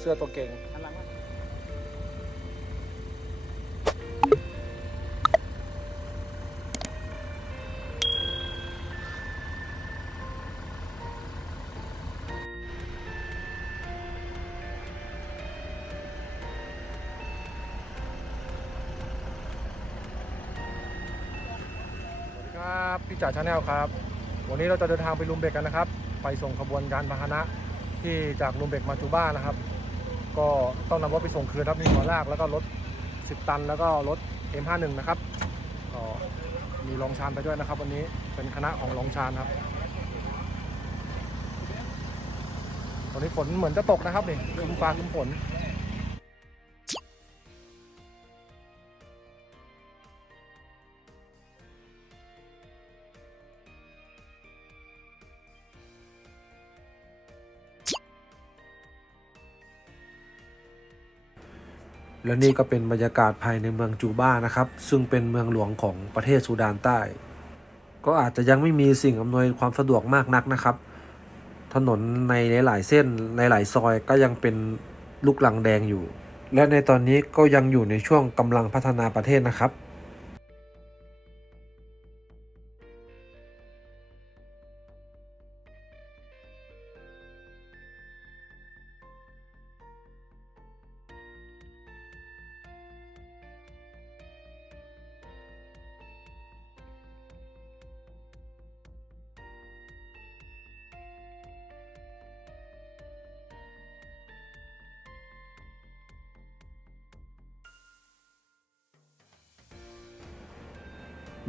เสื้อตัวเก่งอัสดีครับพี่จ่าชาแนลครับ วันนี้เราจะเดินทางไปลุมเบกกันนะครับ ไปส่งขบวนการพาหนะที่จากลุมเบกมาจูบ้านะครับ ก็ต้องนำรถไปส่งคืนครับมีหัวลากแล้วก็รถ 10 ตัน แล้วก็รถ M51 นะครับก็มีรองชานไปด้วยนะครับ วันนี้เป็นคณะของรองชานครับตอนนี้ฝนเหมือนจะตกนะครับนี่ครึ้มฟ้าครึ้มฝน และนี่ก็เป็นบรรยากาศภายในเมืองจูบ้านะครับ ซึ่งเป็นเมืองหลวงของประเทศซูดานใต้ ก็อาจจะยังไม่มีสิ่งอำนวยความสะดวกมากนักนะครับ ถนนในหลายๆเส้นในหลายซอยก็ยังเป็นลูกลังแดงอยู่ และในตอนนี้ก็ยังอยู่ในช่วงกำลังพัฒนาประเทศนะครับ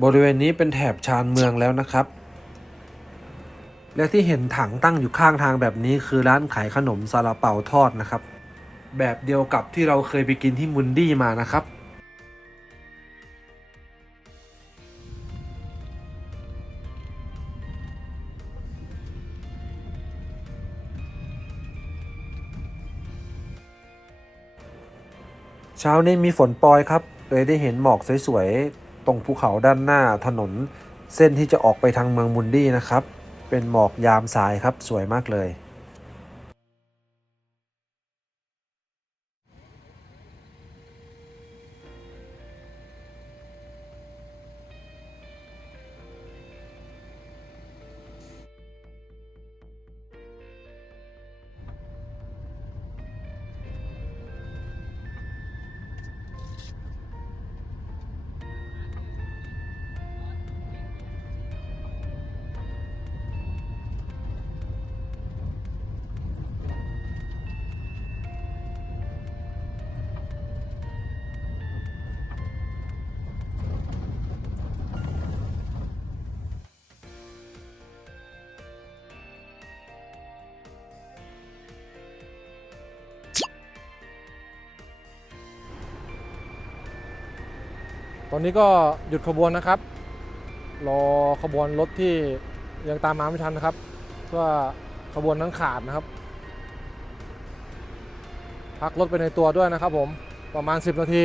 บริเวณนี้เป็นแถบชานเมืองแล้วนะครับ และที่เห็นถังตั้งอยู่ข้างทางแบบนี้คือร้านขายขนมซาลาเปาทอดนะครับ แบบเดียวกับที่เราเคยไปกินที่มุนดี้มานะครับเช้านี้มีฝนปรอยครับ เลยได้เห็นหมอกสวยๆ ตรงภูเขาด้านหน้าถนน เส้นที่จะออกไปทางเมืองมุนดี้นะครับ เป็นหมอกยามสายครับสวยมากเลย ตอนนี้ก็หยุดขบวนนะครับ รอขบวนรถที่ยังตามมาไม่ทันนะครับเพราะว่าขบวนนั้นขาดนะครับ พักรถไปในตัวด้วยนะครับผมประมาณ 10 นาที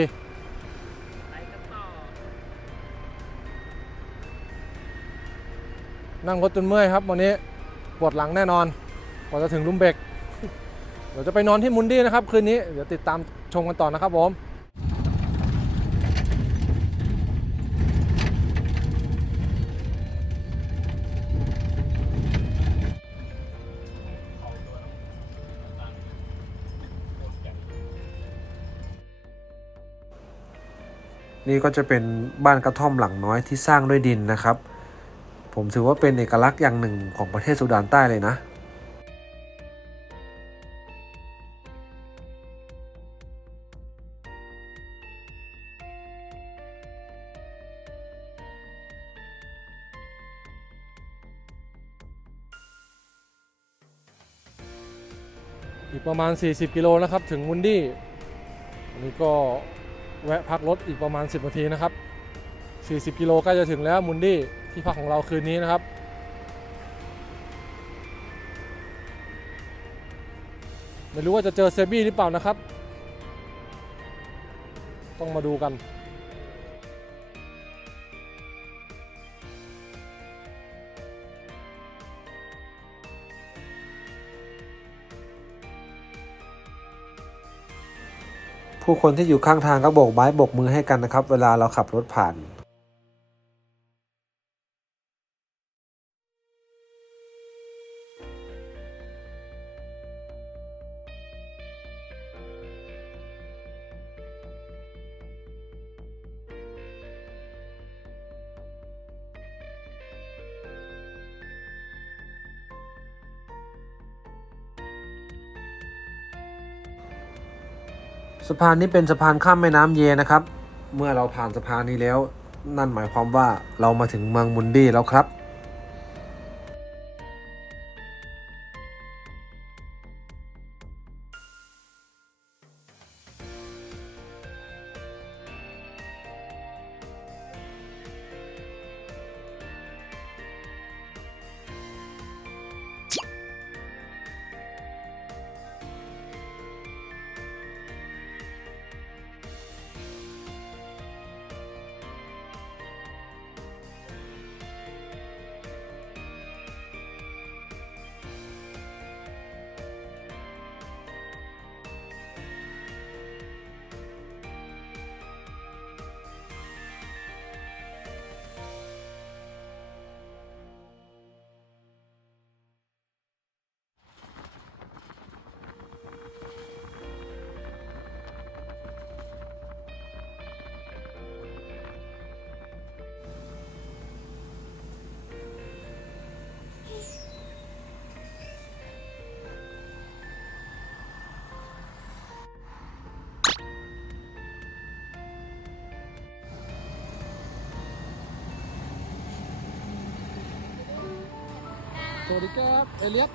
นั่งรถจนเมื่อยครับวันนี้ปวดหลังแน่นอนกว่าจะถึงลุมเบกเดี๋ยวจะไปนอนที่มุนดี้นะครับ คืนนี้ เดี๋ยวติดตามชมกันต่อนะครับผม นี่ก็จะเป็นบ้านกระท่อมหลังน้อยที่สร้างด้วยดินนะครับ ผมถือว่าเป็นเอกลักษณ์อย่างหนึ่งของประเทศซูดานใต้เลยนะอีกประมาณ 40 กิโลนะครับ ถึงมุนดี้วันนี้ก็ แวะพักรถอีกประมาณ 10นาทีนะครับ 40 กิโลใกล้จะถึงแล้วมุนดี้ที่พักของเราคืนนี้นะครับ ไม่รู้ว่าจะเจอเซบี้หรือเปล่านะครับ ต้องมาดูกัน ผู้คนที่อยู่ข้างทางก็โบกไม้โบกมือให้กันนะครับ เวลาเราขับรถผ่าน สะพานนี้เป็นสะพานข้ามแม่น้ำเยนะครับ เมื่อเราผ่านสะพานนี้แล้ว นั่นหมายความว่าเรามาถึงเมืองมุนดี้แล้วครับ สวัสดีครับเอเลียส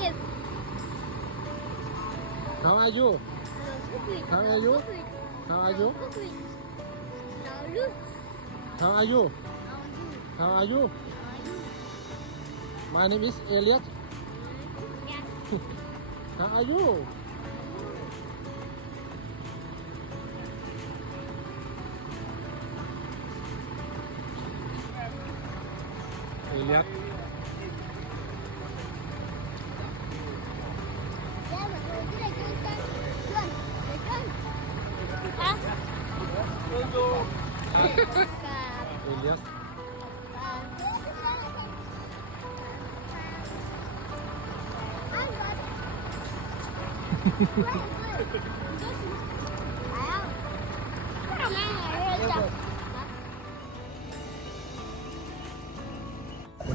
Yes. How are you How are you? How are you? How are you How are you My name is Elliot How are you เอเลียสเอเลีย สวัน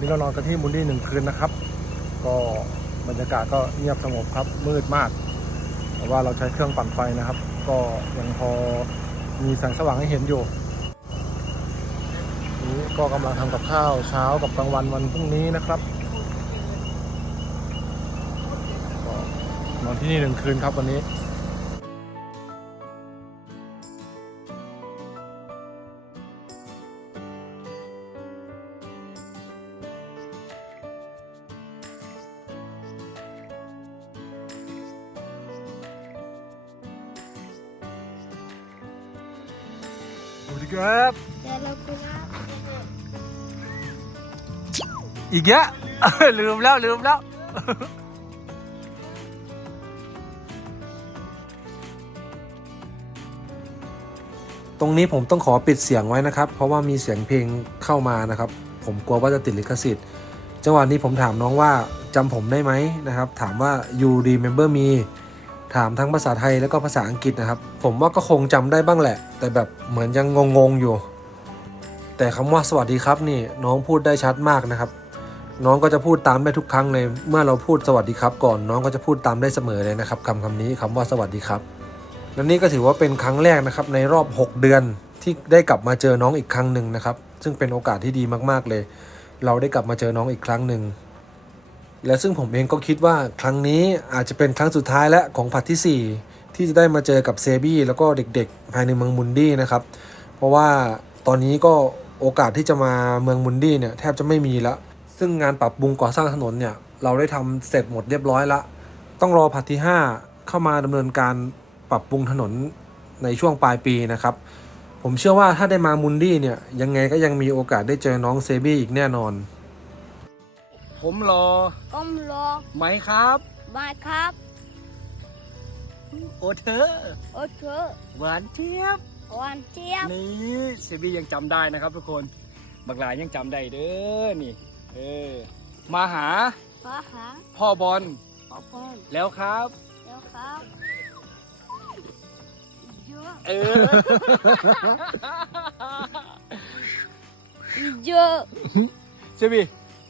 นี้เรานอนกันที่มุนดี้หนึ่งคืนนะครับ ก็บรรยากาศก็เงียบสงบครับ มืดมาก แต่ว่าเราใช้เครื่องปั่นไฟนะครับ ก็ยังพอมีแสงสว่างให้เห็นอยู่นี้ก็กำลังทำกับข้าวเช้ากับกลางวันวันพรุ่งนี้นะครับนอนที่นี่หนึ่งคืนครับวันนี้ สวัสดีครับอีกเยอะ ลืมแล้วลืมแล้ว ตรงนี้ผมต้องขอปิดเสียงไว้นะครับ เพราะว่ามีเสียงเพลงเข้ามานะครับ ผมกลัวว่าจะติดลิขสิทธิ์จังหวะนี้ผมถามน้องว่าจำผมได้ไหมนะครับ ถามว่า you remember me ถามทั้งภาษาไทยแล้วก็ภาษาอังกฤษนะครับ ผมว่าก็คงจำได้บ้างแหละ แต่แบบเหมือนยังงงๆอยู่ แต่คำว่าสวัสดีครับนี่น้องพูดได้ชัดมากนะครับ น้องก็จะพูดตามได้ทุกครั้งเลยเมื่อเราพูดสวัสดีครับ ก่อนน้องก็จะพูดตามได้เสมอเลยนะครับคำคำนี้คำว่าสวัสดีครับและนี่ก็ถือว่าเป็นครั้งแรกนะครับในรอบ 6 เดือนที่ได้กลับมาเจอน้องอีกครั้งหนึ่งนะครับ ซึ่งเป็นโอกาสที่ดีมากๆเลย เราได้กลับมาเจอน้องอีกครั้งหนึ่ง และซึ่งผมเองก็คิดว่าครั้งนี้อาจจะเป็นครั้งสุดท้ายและของผัดที่ 4 ที่จะได้มาเจอกับเซบี้แล้วก็เด็กๆ ภายในเมืองมุนดี้นะครับ เพราะว่าตอนนี้ก็โอกาสที่จะมาเมืองมุนดี้เนี่ยแทบจะไม่มีแล้วซึ่งงานปรับปรุงก่อสร้างถนนเนี่ยเราได้ทำเสร็จหมดเรียบร้อยละต้องรอผัดที่ 5 เข้ามาดำเนินการปรับปรุงถนนในช่วงปลายปีนะครับ ผมเชื่อว่าถ้าได้มามุนดี้เนี่ยยังไงก็ยังมีโอกาสได้เจอน้องเซบี้อีกแน่นอน ผมรอก้มรอไหมครับมาครับ โอเธอโอ้เธอหวานเจี๊ยบ หวานเจี๊ยบนี่เซบียังจำได้นะครับ ทุกคนบักหลายยังจำได้เด้อนี่เออมาหามาหาพ่อบอลปอบอลแล้วครับ แล้วครับเยอะเออ เยอะ เซบี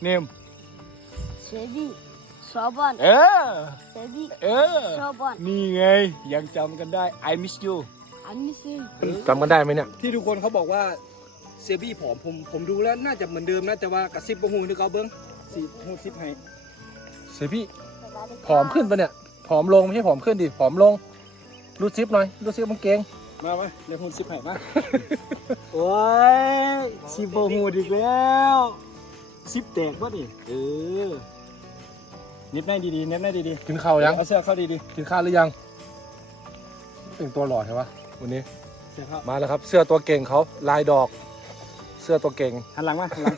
เนม เซบีชอบบอลเออเซบีเออชอบบอลนี่ไง ยังจำกันได้ I miss you อันนี้สิจำกันได้ไหมเนี่ย ที่ทุกคนเขาบอกว่าเซบี้ผอมผมผมดูแล้วน่าจะเหมือนเดิมนะแต่ว่ากระซิบบ่ฮู้ที่เขาเบิ้งสีฮู้ซิบให้เซพี่ผอมขึ้นปะเนี่ย ผอมลงไม่ใช่ผอมขึ้นดิ ผอมลง รูดซิปหน่อย รูดซิปมันเกง มาไหมเลยฮู้ซิบให้มา โอ้ยซิบบ่ฮู้อีกแล้ว ซิบแตกบ่ดิเออ เน็บในดีๆเน็บในดีกินข้าวๆยัง เอาเสื้อเข้าดีกินข้าวหรือยังแต่งตัวหล่อใช่ปะวันนี้ ๆเสื้อเข้ามาแล้วครับ เสื้อตัวเก่งเขาลายดอก เสื้อตัวเก่ง หันหลังมาหันหลัง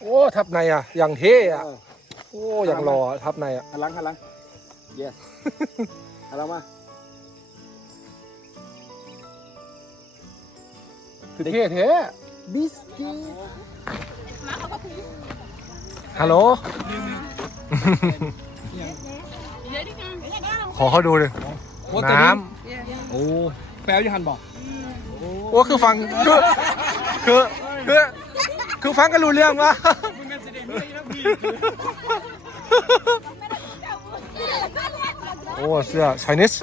โอ้ ทับในอะ อย่างเท่อะเออโอ้ อย่างหล่ออะทับในอะ หันหลังหันหลัง yes หันหลังมาคือเท่เท่บิสกี้ ฮัลโหล ขอเขาดูเลยน้ำโอ้แปลว่าอยู่หันบอกโอ้คือฟังคือคือคือคือฟังก็รู้เรื่องวะโอ้เสื้อ Chinese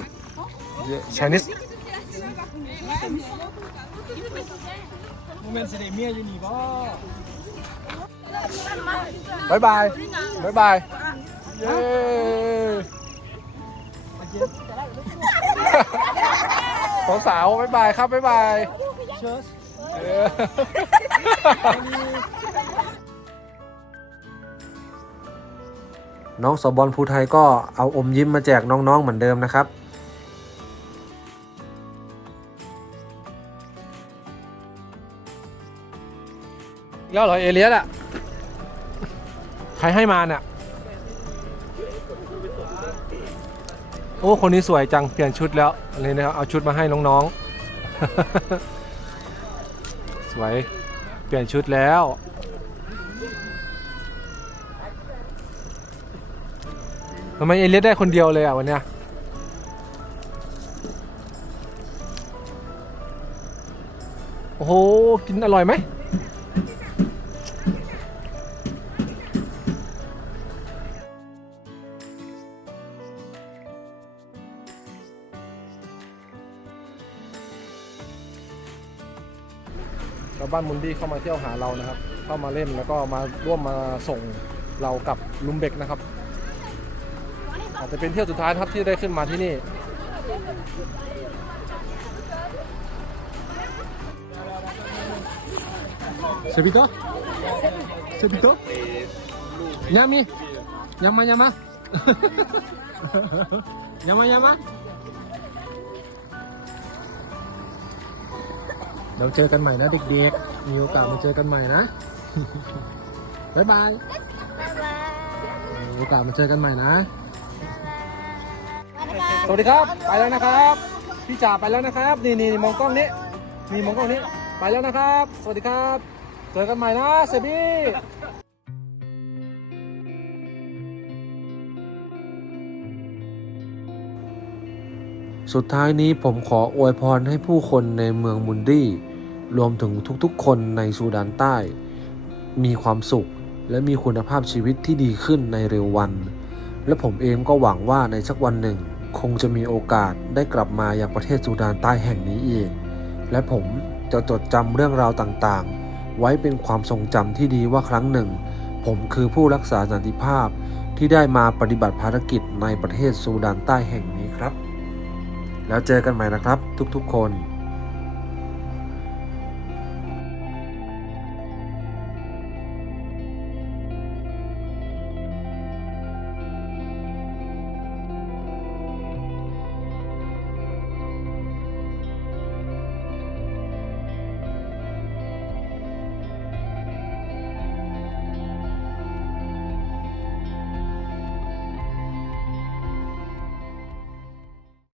Chinese โมเมนต์เสด็จเมียอยู่นี่บ่ บายบายบายบายเย้สาวสาวๆบายบายครับบายบายเชิร์ชเออน้องสบอลภูไทยก็เอาอมยิ้มมาแจกน้องๆเหมือนเดิมนะครับแล้วเหรอเอเลียสอะ ใครให้มาเนี่ยโอ้ คนนี้สวยจัง เปลี่ยนชุดแล้วอันนี้นะครับ เอาชุดมาให้น้องๆ สวย เปลี่ยนชุดแล้ว ทำไมเอเลียสได้คนเดียวเลยอะวันเนี้ยโอ้โห กินอร่อยไหมานมุนดี้เข้ามาเที่ยวหาเรานะครับ เข้ามาเล่นแล้วก็มาร่วมมาส่งเรากับลุมเบกนะครับ อาจจะเป็นเที่ยวสุดท้ายครับที่ได้ขึ้นมาที่นี่เซบิโตเซบิโตยามียามายามายามายามา ดี๋ยวเจอกันใหม่นะเด็กๆ มีโอกาสมาเจอกันใหม่นะ บ๊ายบาย บ๊ายบายมีโอกาสมาเจอกันใหม่นะ สวัสดีครับ ไปแล้วนะครับ พี่จ่าไปแล้วนะครับ นี่นี่มองกล้องนี้ นี่มองกล้องนี้ ไปแล้วนะครับ สวัสดีครับ เจอกันใหม่นะเซบี้สุดท้ายนี้ผมขออวยพรให้ผู้คนในเมืองมุนดี้ รวมถึงทุกๆ คนในซูดานใต้ มีความสุขและมีคุณภาพชีวิตที่ดีขึ้นในเร็ววัน และผมเองก็หวังว่าในสักวันหนึ่ง คงจะมีโอกาสได้กลับมาอยังประเทศซูดานใต้แห่งนี้อีก และผมจะจดจำเรื่องราวต่างๆ ไว้เป็นความทรงจำที่ดีว่าครั้งหนึ่ง ผมคือผู้รักษาสันติภาพที่ได้มาปฏิบัติภารกิจในประเทศซูดานใต้แห่งนี้ครับ แล้วเจอกันใหม่นะครับทุกๆคน